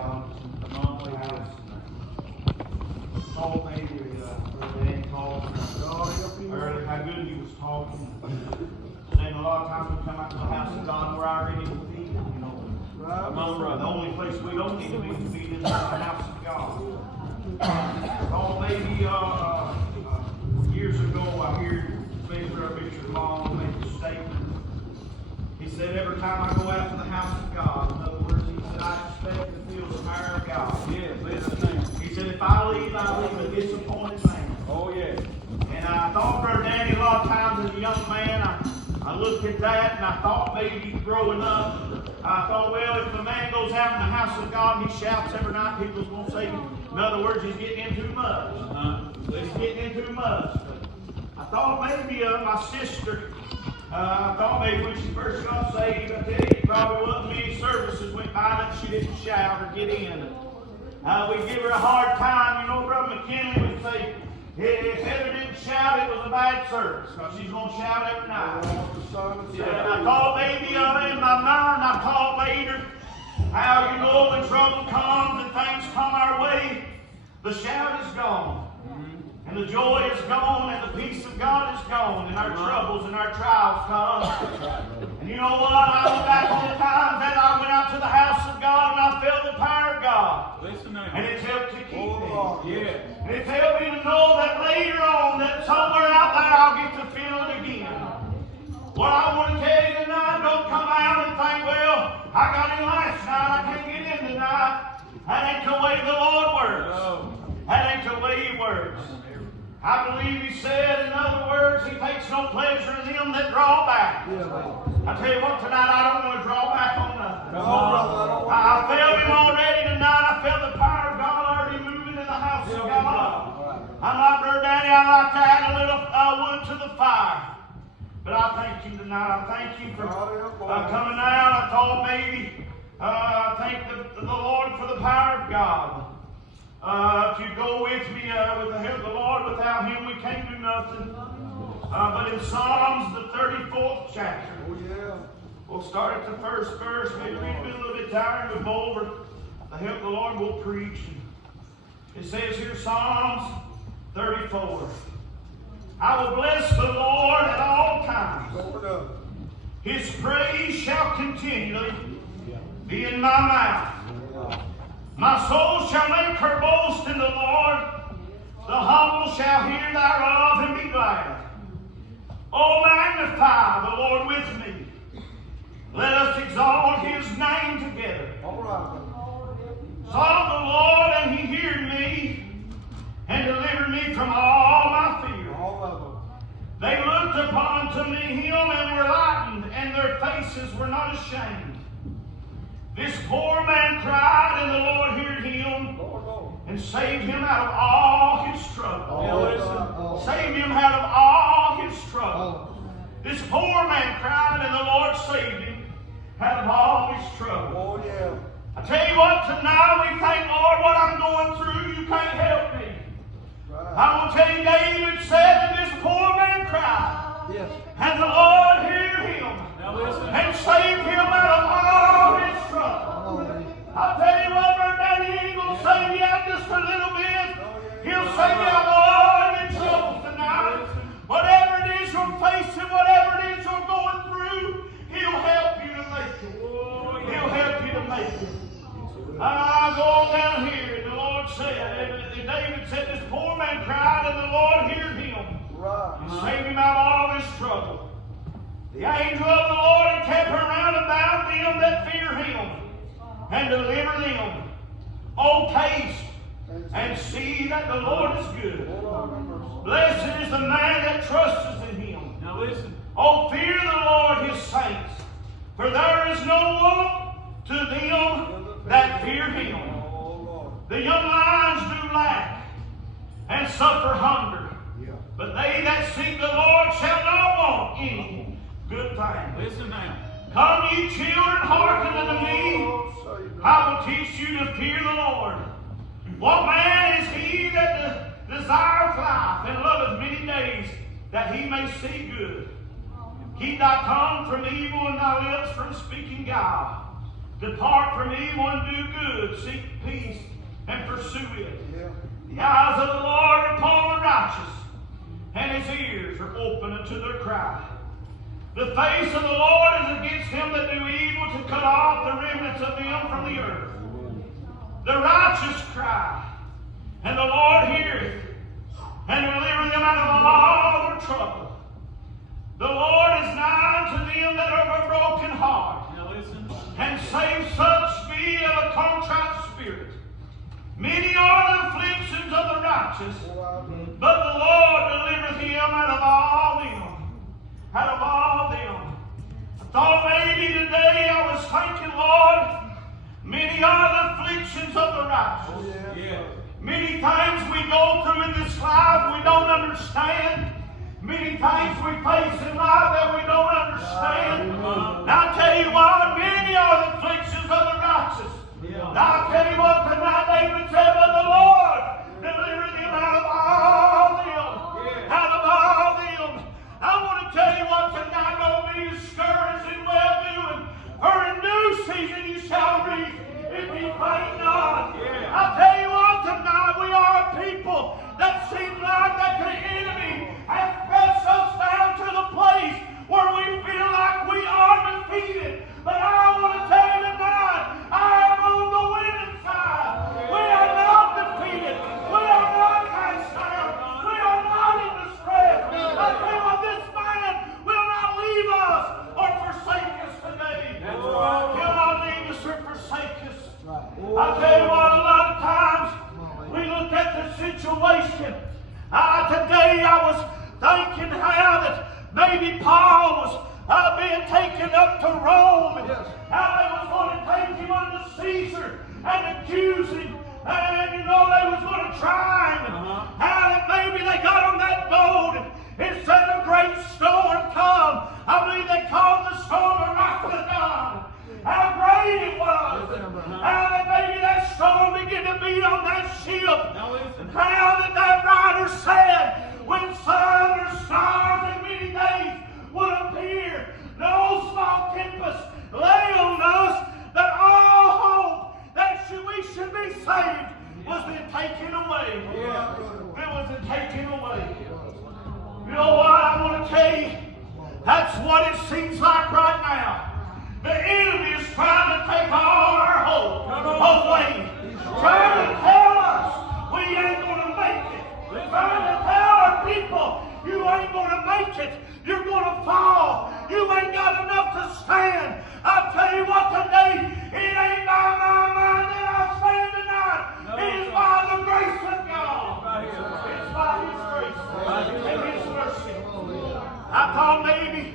God. Among the house. Told me when Danny called earlier how good he was talking. Saying a lot of times we come out to the house of God, we're already defeated, you know. The only place we don't need to be defeated is the house of God. Oh, maybe years ago I heard Richard Long make a statement. He said, every time I go out to the house of God, in other words, he said, I expect to feel the fire of God. Yeah, listen. He said, if I leave a disappointed man. Oh, yeah. And I thought, Brother Danny, a lot of times as a young man, I looked at that and I thought maybe growing up, I thought, well, if a man goes out in the house of God and he shouts every night, people's going to say, in other words, he's getting in too much. He's getting in too much. I thought maybe my sister, I thought maybe when she first got saved, I tell you, probably wasn't many services went by that she didn't shout or get in. We'd give her a hard time. You know, Brother McKinley would say, if Heather didn't shout, it was a bad service, because she's going to shout every night. And I thought maybe in my mind, I thought later, how, you know, when trouble comes and things come our way, the shout is gone. And the joy is gone, and the peace of God is gone, and our troubles and our trials come. And you know what? I look back on the times that I went out to the house of God and I felt the power of God. And it's helped to keep me. Yeah. And it's helped me to know that later on, that somewhere out there I'll get to feel it again. What I want to tell you tonight, don't come out and think, well, I got in last night, I can't get in tonight. That ain't the way the Lord works. That ain't the way He works. I believe He said, in other words, He takes no pleasure in them that draw back. I tell you what, tonight I don't want to draw back on nothing. I felt Him already tonight. I felt the power of God already moving in the house of God. I'm like Brother Danny, I like to add a little wood to the fire. But I thank you tonight. I thank you for coming out. I thought maybe, I thank the Lord for the power of God. If you go with me, with the help of the Lord, without Him we can't do nothing. But in Psalms, the 34th chapter, we'll start at the first verse. Maybe read a little bit tired, we'll go over. The help of the Lord will preach. It says here, Psalms 34. I will bless the Lord at all times. His praise shall continually be in my mouth. My soul shall make her boast in the Lord. The humble shall hear thereof and be glad. Oh, magnify the Lord with me. Let us exalt His name together. Sought the Lord, and He heard me, and delivered me from all my fear. They looked upon to me Him and were lightened, and their faces were not ashamed. This poor man cried, and the Lord heard him and saved him out of all his trouble. Saved him out of all his trouble. This poor man cried, and the Lord saved him out of all his trouble. I tell you what, tonight we thank Lord what I'm going through. You can't help me. I'm going to tell you, David said that this poor man cried, and the Lord heard him and saved him out of all his trouble. I'll tell you what, Brother Danny, He ain't going to save you out just for a little bit. He'll save you out of all your troubles tonight. Whatever it is you're facing, whatever it is you're going through, He'll help you to make it. He'll help you to make it. I go on down here, and the Lord said, David said, this poor man cried, and the Lord heard him and saved him out of all his trouble. The angel of the Lord encamped around about them that fear Him, and deliver them. Oh, taste and see that the Lord is good. Blessed is the man that trusts in Him. Now listen. Oh, fear the Lord His saints, for there is no want to them that fear Him. The young lions do lack and suffer hunger, but they that seek the Lord shall not want any good thing. Listen now. Come, ye children, hearken unto me. I will teach you to fear the Lord. What man is he that desireth life and loveth many days, that he may see good? Keep thy tongue from evil and thy lips from speaking guile. Depart from evil and do good. Seek peace and pursue it. The eyes of the Lord are upon the righteous, and his ears are open unto their cry. The face of the Lord is against them that do evil, to cut off the remnants of them from the earth. The righteous cry, and the Lord heareth, and delivereth them out of all their trouble. The Lord is nigh unto them that are of a broken heart, and save such be of a contrite spirit. Many are the afflictions of the righteous, but the Lord delivereth him out of all them. Out of all them. I thought maybe today I was thinking, Lord, many are the afflictions of the righteous. Many things we go through in this life we don't understand. Many things we face in life that we don't understand. Now I tell you what, many are the afflictions of the righteous. Now I tell you what, tonight David said, but the Lord delivered him out of all them. Out of all them. I want to tell you what, tonight don't be discouraged in well-doing. For in due season you shall reap if you faint not. I tell you what, tonight we are a people that seem like that the enemy has pressed us down to the place where we feel like we are defeated. But I want to tell you tonight, I am on the winning side. We are not defeated. We are not cast down. We are not in distress. I tell you what, this man will not leave us or forsake us today. He'll not leave us or forsake us. I tell you what, a lot of times we look at the situation. Today I was thinking how that maybe Paul was being taken up to Rome, and how they was going to take him unto Caesar and accuse him, and you know they was going to try him, and how that maybe they got on that boat, and instead of a great storm come, I believe they called the storm a Rockadon. How great it was, and how that maybe that storm began to beat on that ship, and how that writer said, when sun or stars in many days would appear, no small tempest lay on us, that all hope that we should be saved was then taken away. It was then taken away. You know what? I want to tell you, that's what it seems like right now. The enemy is trying to take all our hope away. Trying to tell us we ain't going to make it. Trying to tell our people you ain't going to make it. You're going to fall. You ain't got enough to stand. I'll tell you what today, it ain't by my mind that I stand tonight. It is by the grace of God. It's by His grace and His mercy. I thought maybe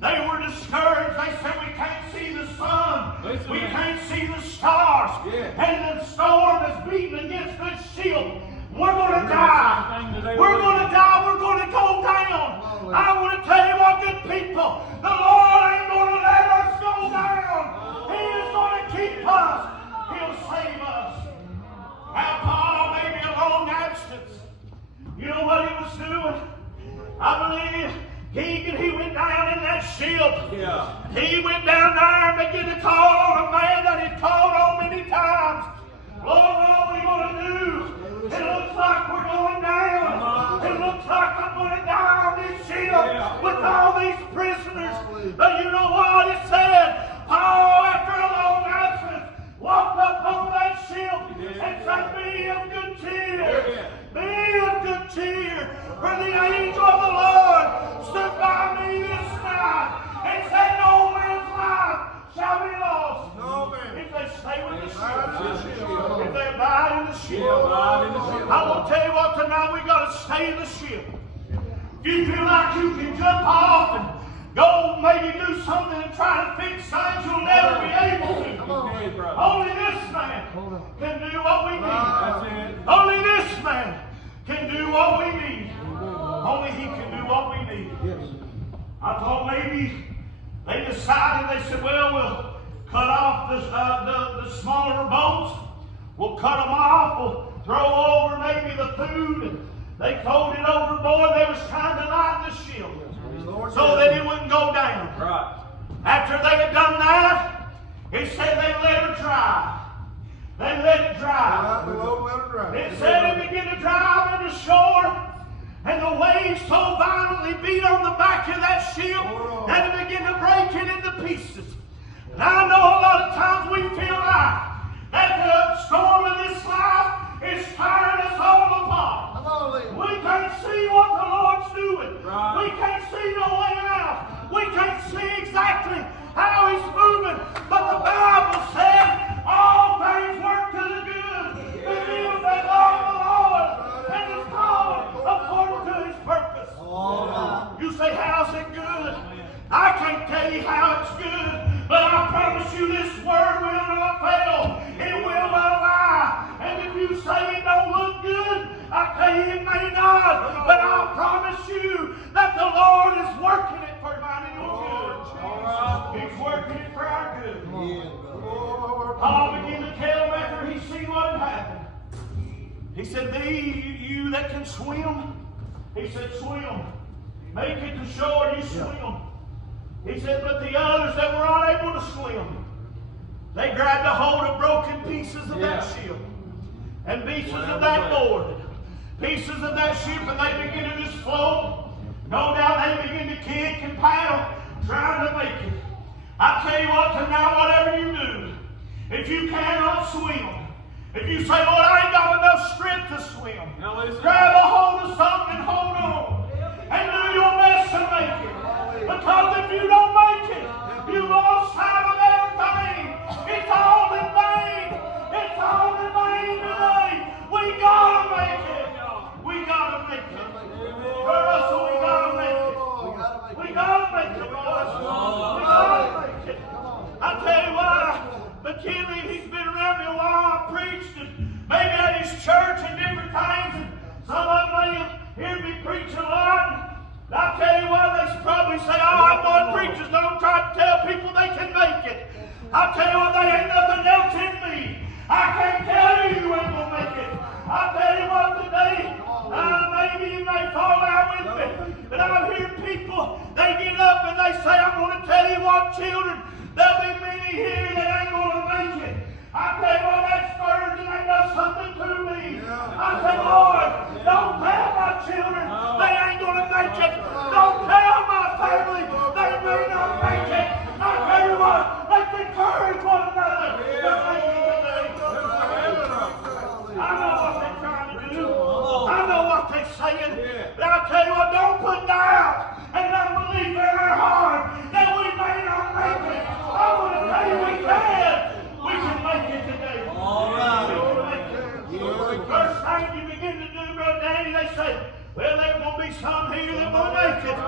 they were discouraged. They said we can't see the sun. We can't see the stars. And the storm is beating against this ship. We're going to die. We're going to die. We're going to go down. I want to tell you what, good people, the Lord ain't going to let us go down. He is going to keep us. He'll save us. Now, Paul, maybe a long absence. You know what he was doing? I believe he went down in that ship. He went down there and began to call on a man that he'd called on many times. Lord, what are we going to do? It looks like we're going down. It looks like I'm going to die on this ship with all these prisoners. But you know what it said? Paul, after a long absence, walked up on that ship and said, be of good cheer. Be of good cheer. For the angel of the Lord stood by me this night and said, no man's life shall be lost. If they stay with the ship. If they abide in the ship. I want to tell you what, tonight we got to stay in the ship. If you feel like you can jump off and go maybe do something and try to fix things, you'll never be able to. Only this man can do what we need. Only this man can do what we need. Only he can do what we need. I thought maybe they decided, they said, well, we'll cut off the smaller boats. We'll cut them off. We'll throw over maybe the food. And they throwed it overboard. They was trying to lighten the ship so that it wouldn't go down. After they had done that, it said they and let it dry. It said it began to drive in the shore, and the waves so violently beat on the back of that ship that it began to break it into pieces. And I know a lot of times we feel like that the storm of this life is tearing us all apart. We can't see what the Lord's doing. We can't see no way out. We can't see exactly how He's moving. But the Bible said all things work to the good to them that love the Lord and is called according to His purpose. You say, how's it good? I can't tell you how it's good, but I promise you this word will not fail. It will not lie. And if you say it don't look good, I tell you it may not. But I promise you that the Lord is working it for mine and your good. He's working it for our good. Paul began to tell him after he seen what had happened. He said, you that can swim, he said, swim. Make it to shore, you swim. He said, but the others that were unable to swim, they grabbed a hold of broken pieces of that ship and pieces of that board, pieces of that ship, and they begin to just float. No doubt they begin to kick and paddle, trying to make it. I tell you what, tonight, whatever you do, if you cannot swim, if you say, Lord, I ain't got enough strength to swim, grab a hold of something and hold on and do your best to make it. Because if you don't make it, you lost sight of everything. It's all in vain. It's all in vain today. We gotta make it. We gotta make it. Russell, we gotta make it. We gotta make it, boys. We gotta make it. I tell you what, McKinley, he's been around me a while. I preached and maybe at his church and different things, and some of them may hear me preach a lot. I tell you what, they should probably say, oh, boy, preachers don't try to tell people they can make it. I tell you what, there ain't nothing else in me. I can't tell you you ain't going to make it. I tell you what, today, maybe you may fall out with me, but I hear people, they get up and they say, I'm going to tell you what, children, there'll be many here that ain't going to make it. I tell you what, that spurs and they does something to me. I say, Lord, don't tell my children they ain't going to make it. Don't tell my family they may not make it. I tell you what, let's encourage one another to make it today. I know what they're trying to do. I know what they're saying. But I tell you what, don't put doubt and unbelief in our heart that we may not make it. I want to tell you we can. We can make it today. All right. We can make it. First thing you begin to do, Brother Danny, they say, well, there's going to be some here that won't make it.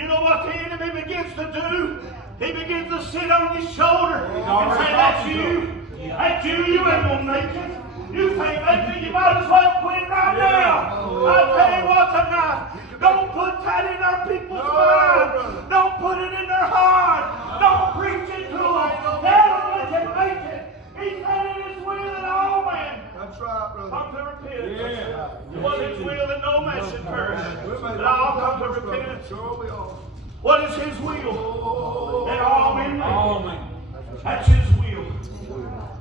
You know what the enemy begins to do? He begins to sit on your shoulder and say, that's you. That's you. You ain't going to make it. You can't make it. You might as well quit right now. I tell you what tonight, don't put that in our people's mind. Don't put it in their heart. Don't preach it to them. Tell them they can make it. He said it is will that all men come to repentance. What is will that no man should perish, but all come to repentance. What is His will? That all men make it. That's His will.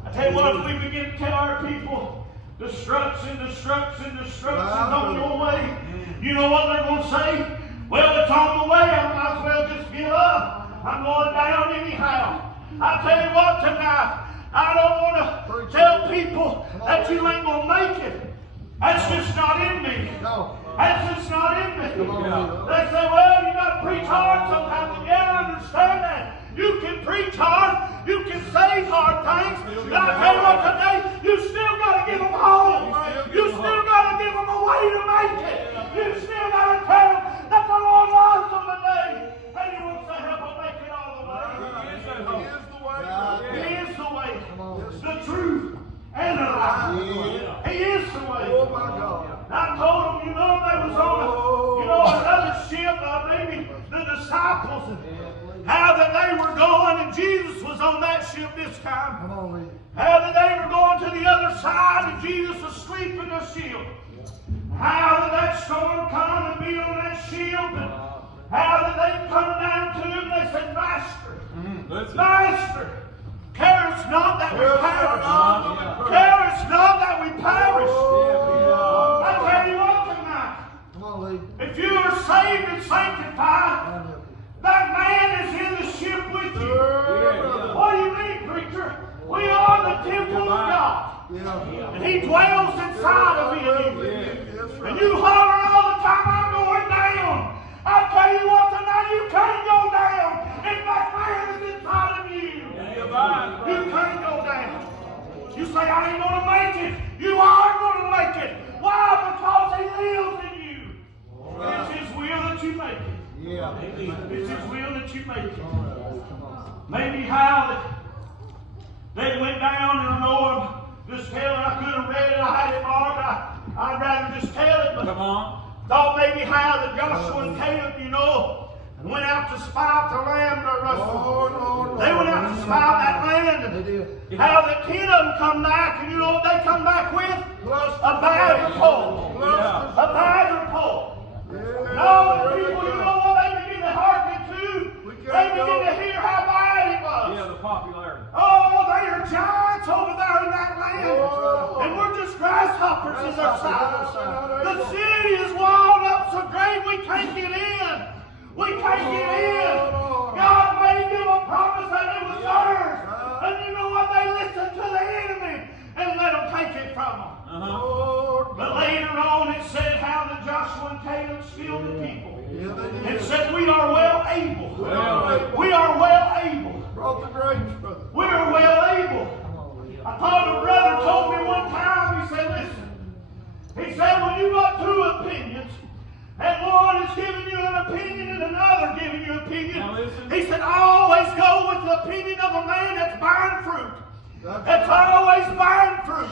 I tell you what, if we begin to tell our people, destruction, destruction, destruction's on your way, you know what they're going to say? Well, it's on the way. I might as well just give up. I'm going down anyhow. I tell you what tonight, I don't want to tell people that you ain't going to make it. That's just not in me. That's just not in me. They say, well, you got to preach hard sometimes. And yeah, I understand that. You can preach hard. You can say hard things. But I tell you what today, you still got to give them home. You still got to give them a way to make it. You still got to tell them that the Lord loves them today. And you won't say, help them make it all the way. He is the way, the truth, and the life. He is the way. Oh my God. I told them, you know, they was on another ship, maybe the disciples, and how that they were going, and Jesus was on that ship this time. Come on, Lee. How that they were going to the other side, and Jesus was asleep in the ship. How that storm come and be on that ship, and how that they come down to him, and they said, Master, Master, carest not that we perish. Carest sanctified, that man is in the ship with you. What do you mean, preacher? We are the temple of God. And He dwells inside of me and you. And you holler all the time, I'm going down. I tell you what, tonight you can't go down. If that man is inside of you, you can't go down. You say, I ain't going to make it. You are going to make it. Why? Because He lives in you. It's His will that you make it. It's His will that you make it. Maybe how that they went down, and I know I'm just telling, I could have read it, I had it marked, I'd rather just tell it, but thought maybe how that Joshua and Caleb, you know, went out to spy out the land of Russell. They went out to spy out that land, and how the 10 of them come back, and you know what they come back with? A bag report. A bag report. No, the people, you know what they begin to hearken to? They begin to hear how bad it was. The popularity. Oh, they are giants over there in that land. And we're just grasshoppers in their sides. The city is walled up so great we can't get in. We can't get in. God made them a promise that it was theirs. And you know what? They listened to the enemy and let them take it from them. But later on it said how that Joshua and Caleb stilled the people. It said we are well able. We are well able. We are well able. I thought a brother told me one time, he said, listen. He said, when you got two opinions, and one is giving you an opinion and another giving you an opinion, he said, I always go with the opinion of a man that's bearing fruit. That's always bearing fruit.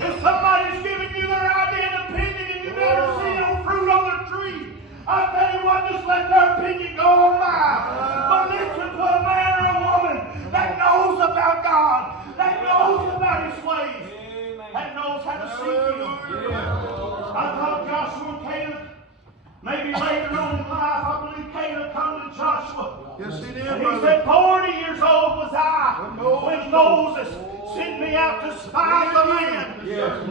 If somebody's giving you their idea and opinion and you never see no fruit on their tree, I tell you what, just let their opinion go on by. But listen to a man or a woman that knows about God, that knows about His ways, that knows how to seek Him. I thought Joshua and Caleb, maybe later on in life, I believe Caleb come to Joshua. Yes, he did, And he brother. said, 40 years old was I when Moses sent me out to spy the land.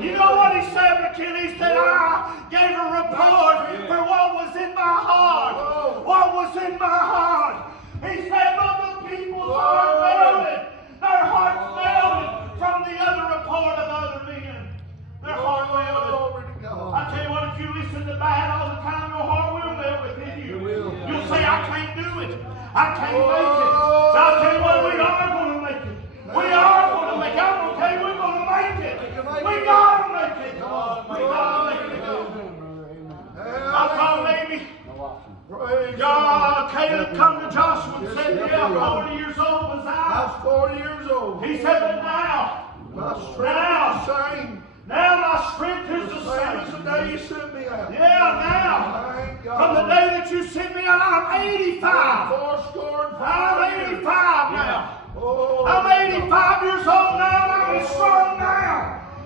You know what he said, McKinney? He said, I gave a report for what was in my heart. What was in my heart. He said, but the people's heart melted. Their hearts melted from the other report of other men. Their heart melted. I tell you what, if you listen to bad all the time, your heart will melt within you. You'll say, I can't do it. I can't make it. But I'll tell you what, we are going to make it. We are going to make it. I'm going to tell you, we're going to make it. We got to make it. We got to make it. I thought maybe Caleb come to Joshua and said, yeah, 40 years old was I. I was 40 years old. He said, but now my strength is the same as the day you sent me out. Yeah, now. From the day that you sent me out, I'm 85. I'm 85 now. I'm 85 years old now, and I'm as strong now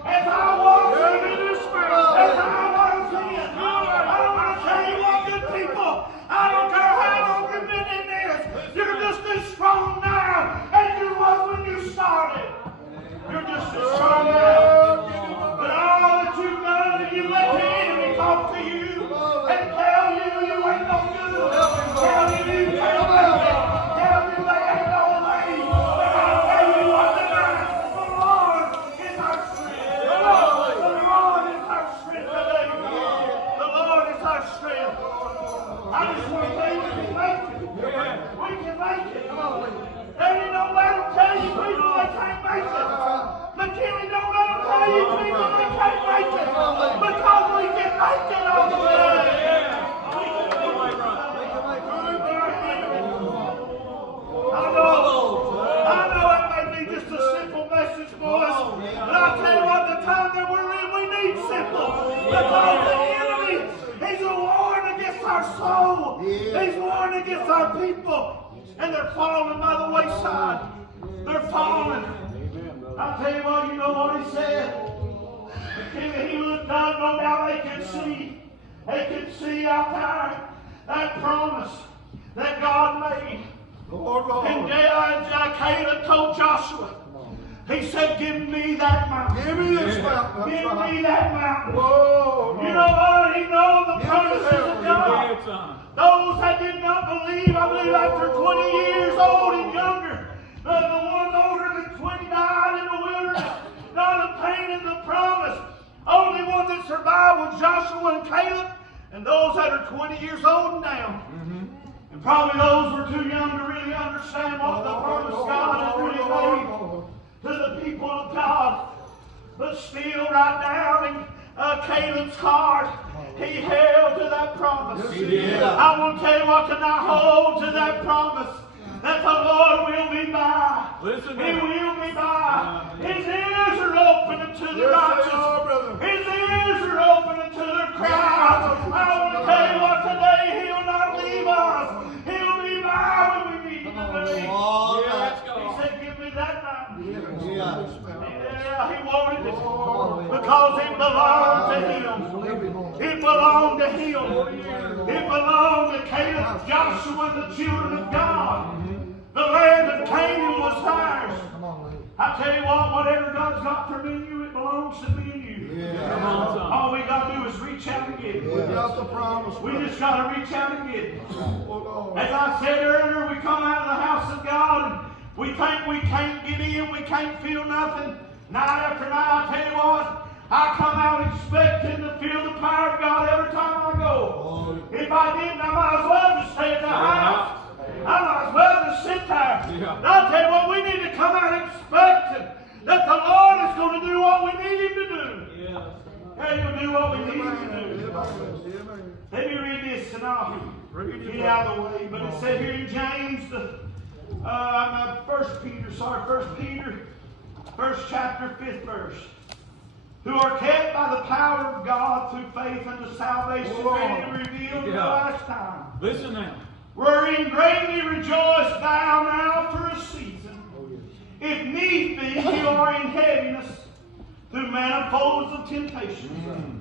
as I was in this spirit. As I was in. I don't want to tell you what, good people. I don't care how long you've been in this. You're just as strong now as you was when you started. You're just as strong now. But all that you've done, and you let the enemy talk to you and tell you you ain't no good. Tell you you can't make it. Tell you they ain't no way. But I'll tell you what tonight, the Lord is our strength. The Lord is our strength today. The Lord is our strength. I just want to say we can make it. We can make it. Come on. Daddy, don't let them tell you people they can't make it. McKinley, don't let them tell you people they can't make it. Because we can make it all the way. I know it may be just a simple message, boys. But I'll tell you what, the time that we're in, we need simple. Because the enemy, he's a warning against our soul. He's warning against our people. And they're falling by the wayside. They're falling. I'll tell you what, you know what he said? He looked down, no doubt they could see. They could see out there that promise that God made. And Caleb told Joshua, He said, give me that mountain. Give me this mountain. Give That's right. me that mountain. Whoa, You know what? He knows the Give me promises that of one. God. Give it, son. Those that did not believe, I believe after 20 years old and younger, the ones older than 20 died in the wilderness, not obtaining the promise. Only ones that survived was Joshua and Caleb, and those that are 20 years old and down. And probably those were too young to really understand what the promise God had really made to the people of God. But still, right down in Caleb's heart, he held to that promise. Yes, he did. I want to tell you what tonight, hold to that promise that the Lord will be by. Listen, He man. will be by. His ears are open unto the Yes, they righteous. are, brother. His ears are open unto their cry. I want to tell you what today, He'll not leave us. He'll be by when we need Him today. Yeah, let's He go. said, give me that mountain. Yeah. Yeah, He wanted it because it belonged to Him. It belonged to Him. It belonged to Caleb, Joshua, and the children of God. The land of Canaan was theirs. I tell you what, whatever God's got for me and you, it belongs to me and you. Come on, son. All we got to do is reach out and get it. We got the promise. We just got to reach out and get it. Oh, As I said earlier, we come out of the house of God and we think we can't get in, we can't feel nothing. Night after night, I tell you what, I come out expecting to feel the power of God every time I go. If I didn't, I might as well just stay at the house. I might as well just sit there. Yeah. And I'll tell you what, we need to come out expecting that the Lord is going to do what we need Him to do. Yes. Yeah, He'll do what we need Him to do. Let me read this and I'll get it out of the way. But it said here in James, First Peter, first chapter, 5th verse. Who are kept by the power of God through faith unto salvation, ready to reveal in the last time. Listen now. Wherein greatly rejoice thou now for a season. If need be, you are in heaviness through manifolds of temptations.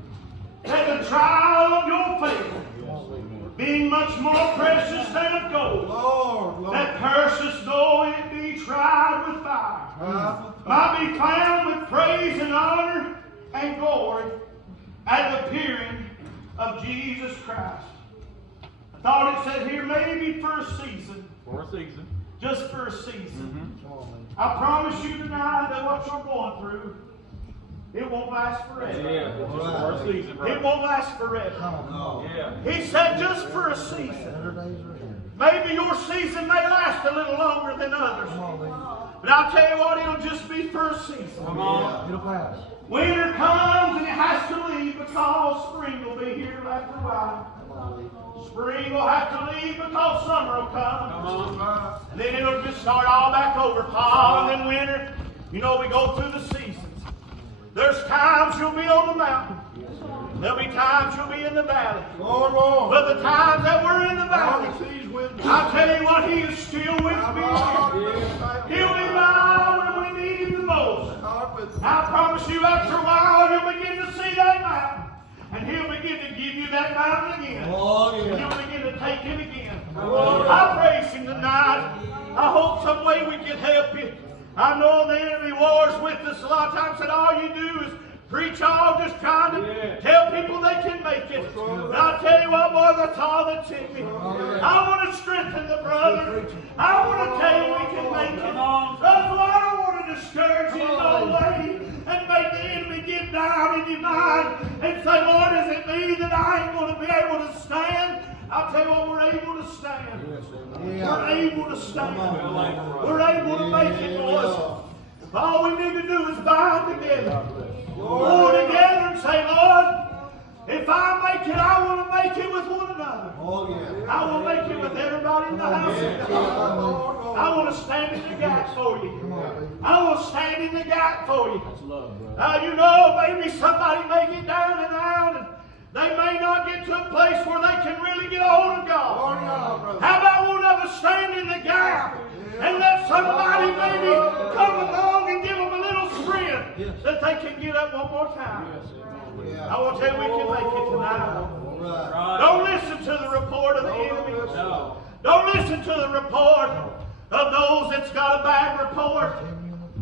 That the trial of your faith, being much more precious than of gold, that precious though it be tried with fire, might be found with praise and honor and glory at the appearing of Jesus Christ. I thought it said here, maybe for a season. For a season. Just for a season. I promise you tonight that what you're going through, it won't last forever. Yeah, just for a season, bro. It won't last forever. Yeah. He said just for a season. Maybe your season may last a little longer than others. But I'll tell you what, it'll just be for a season. Come on. It'll pass. Winter comes and it has to leave because spring will be here after a while. Spring will have to leave because summer will come. Come on. And then it'll just start all back over. Fall and then winter. You know, we go through the seasons. There's times you'll be on the mountain. There'll be times you'll be in the valley. But the times that we're in the valley, I'll tell you what, He is still with me. He'll be by when we need Him the most. I promise you, after a while, you'll begin to see that mountain. And He'll begin to give you that mountain again. You'll begin to take Him again. I praise Him tonight. I hope some way we can help you. I know the enemy wars with us a lot of times, and all you do is preach all, just trying to tell people they can make it. And I'll tell you what, boy, that's all that's in me. I want to strengthen the brother. I want to tell you we can make it. That's why I don't want to discourage you in no way and make the enemy get down in your mind and say, Lord, is it me that I ain't going to be able to stand? I'll tell you what, we're able to stand. We're able to stand. We're able to make it, boys. All we need to do is bind together. Pull together and say, Lord, if I make it, I want to make it with one another. I want to make it with everybody in the house of God. I want to stand in the gap for you. I want to stand in the gap for you. You know, maybe somebody may get down and out, and they may not get to a place where they can really get a hold of God. How about one of us stand in the gap and let somebody maybe come along and give them a little sprint that they can get up one more time? I want to tell you, we can make it tonight. Don't listen to the report of the enemy. Don't listen to the report of those that's got a bad report.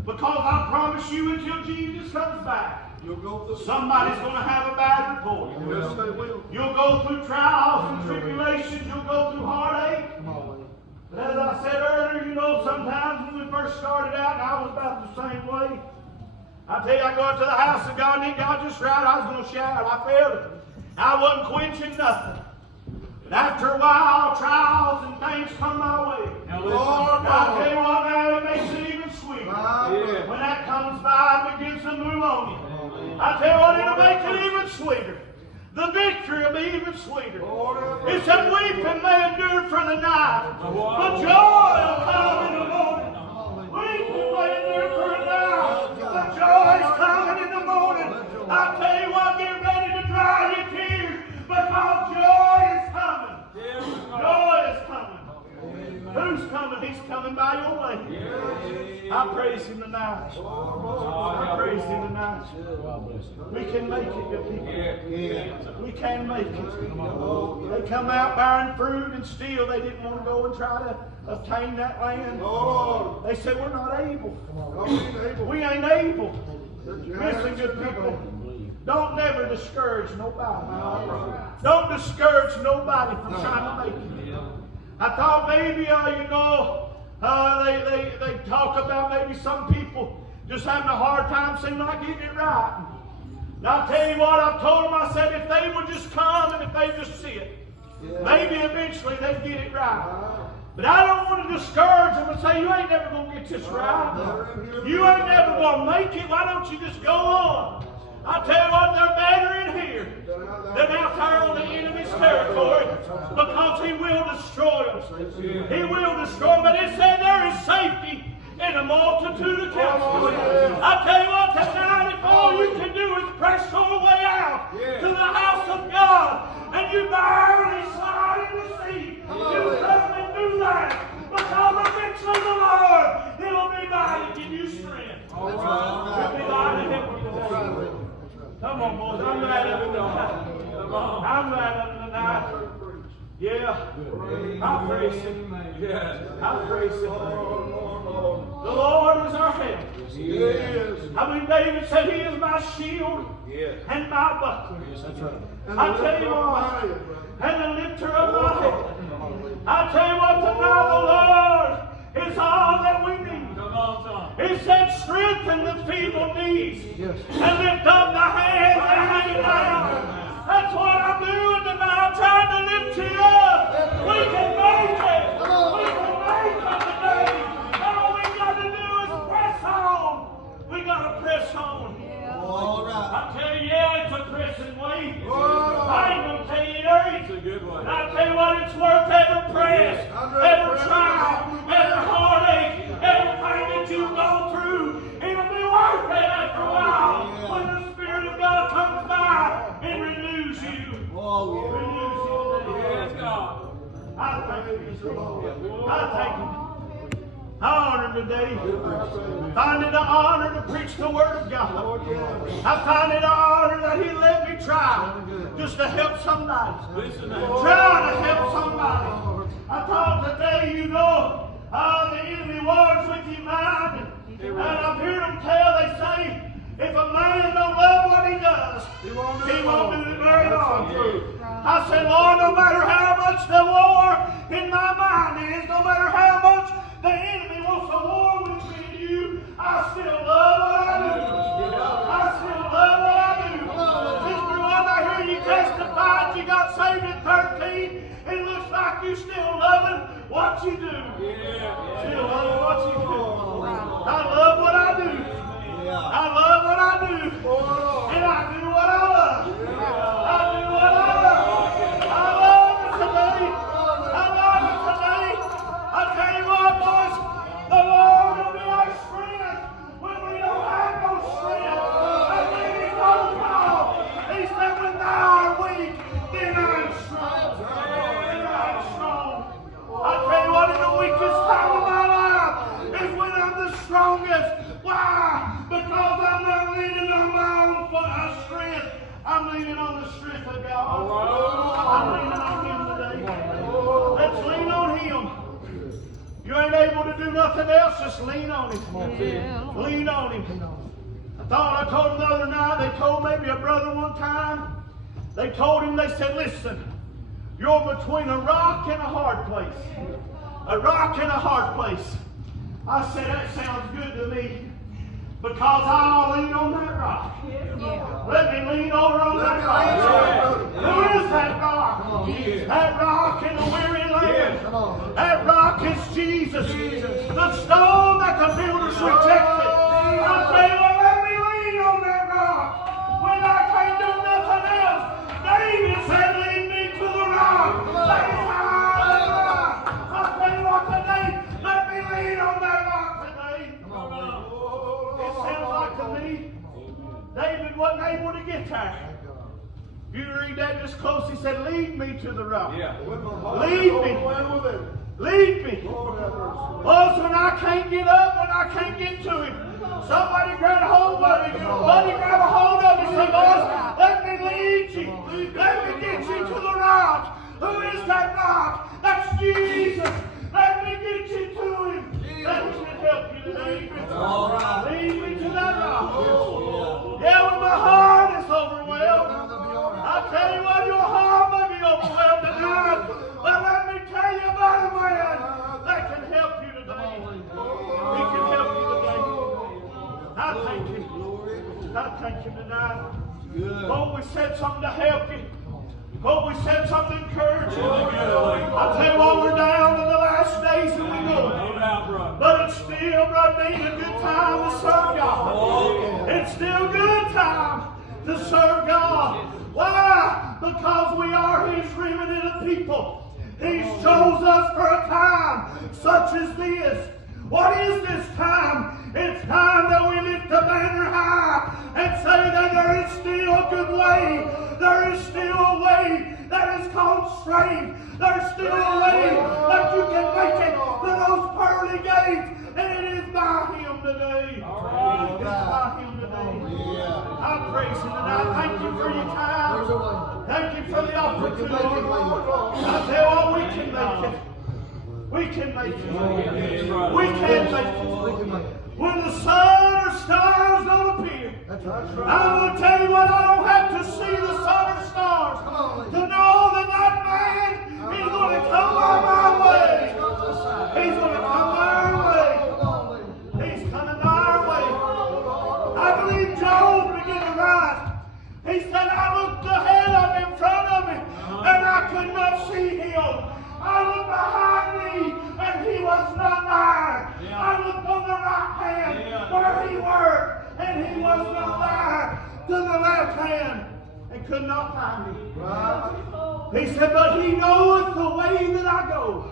Because I promise you, until Jesus comes back, You'll go through. somebody's going to have a bad report. Yes, they will. You'll go through trials and tribulations. You'll go through heartache. Come on. But as I said earlier, you know, sometimes when we first started out, and I was about the same way, I tell you, I go up to the house of God, and God just right, I was going to shout. I felt it. I wasn't quenching nothing. But after a while, trials and things come my way. Now Lord, Now, I tell you what, now it makes it even sweeter. Yeah. When that comes by and begins to move on you. I tell you what, it'll make it even sweeter. The victory will be even sweeter. It said, weeping may endure for the night, but joy will come in the morning. Weeping may endure for the night, but joy is coming in the morning. I tell you what, get ready to dry your tears, because joy is coming. Joy is coming. Who's coming? He's coming by your way. I praise Him tonight. I praise Him tonight. We can make it, good people. We can make it. They come out bearing fruit, and still they didn't want to go and try to obtain that land. Lord. They said, we're not able. Lord. We ain't able. Listen, good people. Don't never discourage nobody. Don't discourage nobody from trying to make it. I thought maybe, they talk about maybe some people just having a hard time seeming like getting it right. And I'll tell you what, I've told them, I said, if they would just come and if they just see it, maybe eventually they'd get it right. But I don't want to discourage them and say, you ain't never going to get this right. You ain't never going to make it. Why don't you just go on? I tell you what, they're better in here than out there on the enemy's territory, because he will destroy them. He will destroy them. But it said there is safety in a multitude of counsels. I tell you what, tonight, if all you can do is press your way out to the house of God, and you barely slide in the seat, you come and do that. Because eventually the Lord, He'll be by to give you strength. He'll be by to help you today. Come on, boys. I'm glad of it tonight. I'm glad of it tonight. Yeah. I praise Him. I praise Him. The Lord is our help. I mean, David said, He is my shield and my buckler. I tell you what, and the lifter of my head. I tell you what, tonight the Lord is all that we need. He said, strengthen the feeble knees and lift up the hands that hang down. That's what I'm doing tonight. I'm trying to lift you up. We can make it. We can make it today. All we got to do is press on. We got to press on. All right. I tell you, yeah, it's a pressing way. I ain't going to tell you there ain't. It's a good one. I tell you what, it's worth every press, every trial, every heartache, everything that you've gone through. It'll be worth it after a while when the Spirit of God comes by and renews you. Renews you. Yes, God. I thank you. I thank you. I honor Him today. Find it an honor to preach the Word of God. I find it an honor that He let me try just to help somebody. Try to help somebody. I thought today, the enemy wars with your mind. And I've heard them tell, they say, if a man don't love what he does, he won't do it very long. I said, Lord, no matter how much the war in my mind is, no matter how much the enemy wants to war with me and you, I still love what I do. I still love what I do. Sister One, I hear you testified you got saved at 13. It looks like you still loving what you do. Still loving what you do. I love what I do. I love what I do. And I do what I love. I do what I love. I love it today. I love it today. I tell you what, boys, the Lord will be our strength when we don't have no strength. I think He told Paul, He said, when thou art weak, then I am strong. Then I am strong. I tell you what, in the weakest time of my life is when I'm the strongest. Why? Because I'm not leaning on my own strength. I'm leaning on the strength of God. I'm leaning on Him today. Let's lean on Him. You ain't able to do nothing else, just lean on him. Yeah. Lean on him. I told him the other night, they told maybe a brother one time, they told him, they said, listen, you're between a rock and a hard place. A rock and a hard place. I said, that sounds good to me, because I'll lean on that rock. Yeah. Let me lean over on that rock. Who is that rock? That rock in the weary land. That rock is Jesus. The stone that the builders rejected. I say, well, let me lean on that rock. When I can't do nothing else, David said, lead me to the rock. That is high. I tell you what today, let me lean on that rock today. It sounds like to me, David wasn't able to get there. You read that just close, he said, lead me to the rock. Lead me. Lead me. Oh, so when I can't get up, when I can't get to him, somebody grab a hold of me. Somebody grab a hold of me. Say, boys, let me lead you. Let me get you to the rock. Who is that rock? That's Jesus. Let me get you to him. Let me help you today. Lead me to that rock. Yeah, when my heart is overwhelmed, I tell you what, your heart may be overwhelmed tonight, but let me tell you about a man that can help you today. He can help you today. I thank him. I thank him tonight. Oh, we said something to help you. Oh, we said something to encourage you. I tell you what, we're down in the last days and we know it. But it's still, Brother Dean, a good time to serve God. It's still a good time to serve God. Why? Because we are His remnant people. He chose us for a time such as this. What is this time? It's time that we lift the banner high and say that there is still a good way. There is still a way that is called straight. There's still a way that you can make it to those pearly gates. And it is by Him today. It is by Him today. I praise Him tonight. Thank you for your time. Thank you for the opportunity. I tell you what, we can make it. We can make it. We can make it. When the sun or stars don't appear, I'm going to tell you what, I don't have to see the sun or stars to know that that man is going to come by my way. He's going to come by our way. He's coming by our way. I believe Job began to rise. He said, I looked ahead of him, in front of me, and I could not see him. I looked behind me, and he was not there. I looked on the right hand where he worked, and he was not there. To the left hand, and could not find me. He said, but He knoweth the way that I go.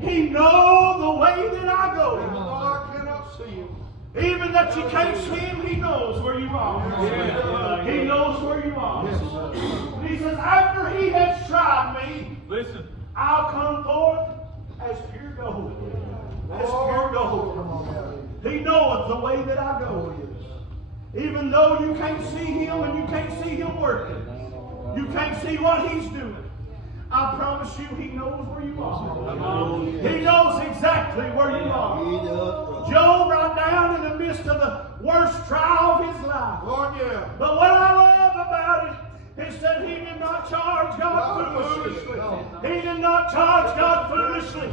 He knows the way that I go. Even that you can't see Him, He knows where you are. He knows where you are. He says, after He has tried me, Listen. I'll come forth as pure gold. As pure gold. He knoweth the way that I go. Even though you can't see Him and you can't see Him working, you can't see what He's doing, I promise you He knows where you are. He knows exactly where you are. Job right down in the midst of the worst trial of his life. But what I love about it, he said he did not charge God foolishly. He did not charge God foolishly.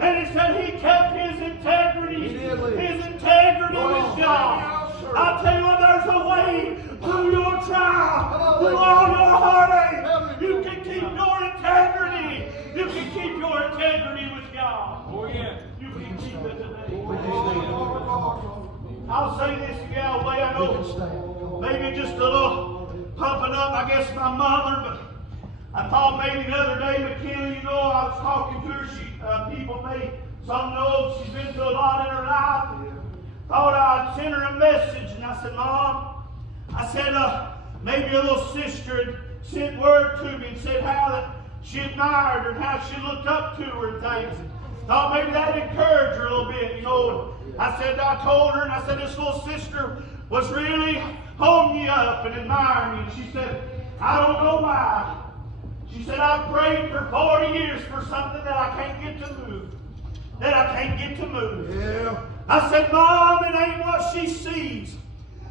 And he said he kept his integrity. His integrity with God. I tell you what, there's a way through your trial, through all your heartache. You can keep your integrity. You can keep your integrity with God. Oh, yeah. You can keep it today. I'll say this again, way I know maybe just a little pumping up, I guess, my mother, but I thought maybe the other day, McKenna, you know, I was talking to her. People may, some know she's been through a lot in her life. Thought I'd send her a message, and I said, Mom, I said, maybe a little sister had sent word to me and said how that she admired her and how she looked up to her and things. Thought maybe that'd encourage her a little bit, you know. I told her, and I said, this little sister was really holding you up and admiring you. And she said, I don't know why. She said, I've prayed for 40 years for something that I can't get to move. that I can't get to move. Yeah. I said, Mom, it ain't what she sees.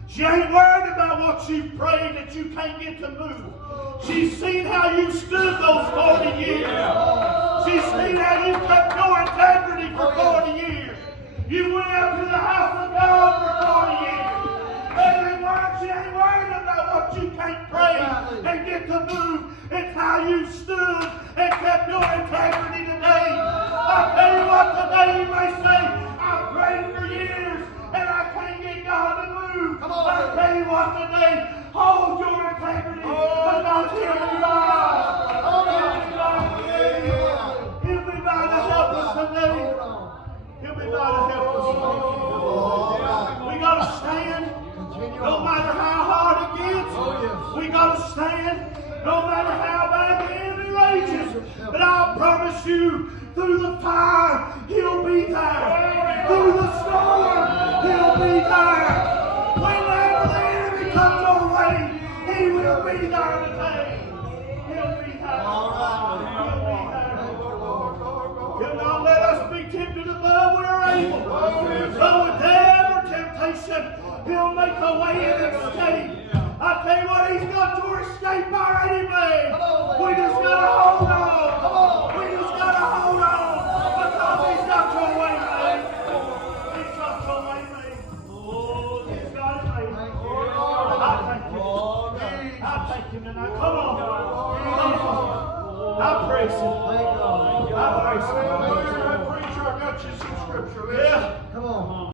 She ain't worried about what you prayed that you can't get to move. She's seen how you stood those 40 years. She's seen how you kept your integrity for 40 years. You went out to the house of God for 40 years. She ain't worried about what you can't pray and get to move. It's how you stood and kept your integrity today. I tell you what, today you may say, I've prayed for years and I can't get God to move. I tell you what today, hold your integrity because he'll be by. He'll be by to help us today. He'll be by to help us today. We got to stand. No matter how hard it gets, we got to stand. No matter how bad the enemy rages. But I'll promise you, through the fire, he'll be there. Through the storm, he'll be there. Whenever the enemy comes our way, he will be there today. He'll be there. He'll be there. He'll not let us be tempted above we are able. So with every temptation, he'll make a way and escape. I tell you what, he's got your escape already made. We just got to hold on. We just got to hold on. Because he's got your way made. He's got your way made. Oh, he's got it made. I thank you. I thank you tonight. Come on. Come on. I praise him. I praise him. Preacher, I got you some scripture. Yeah. Come on.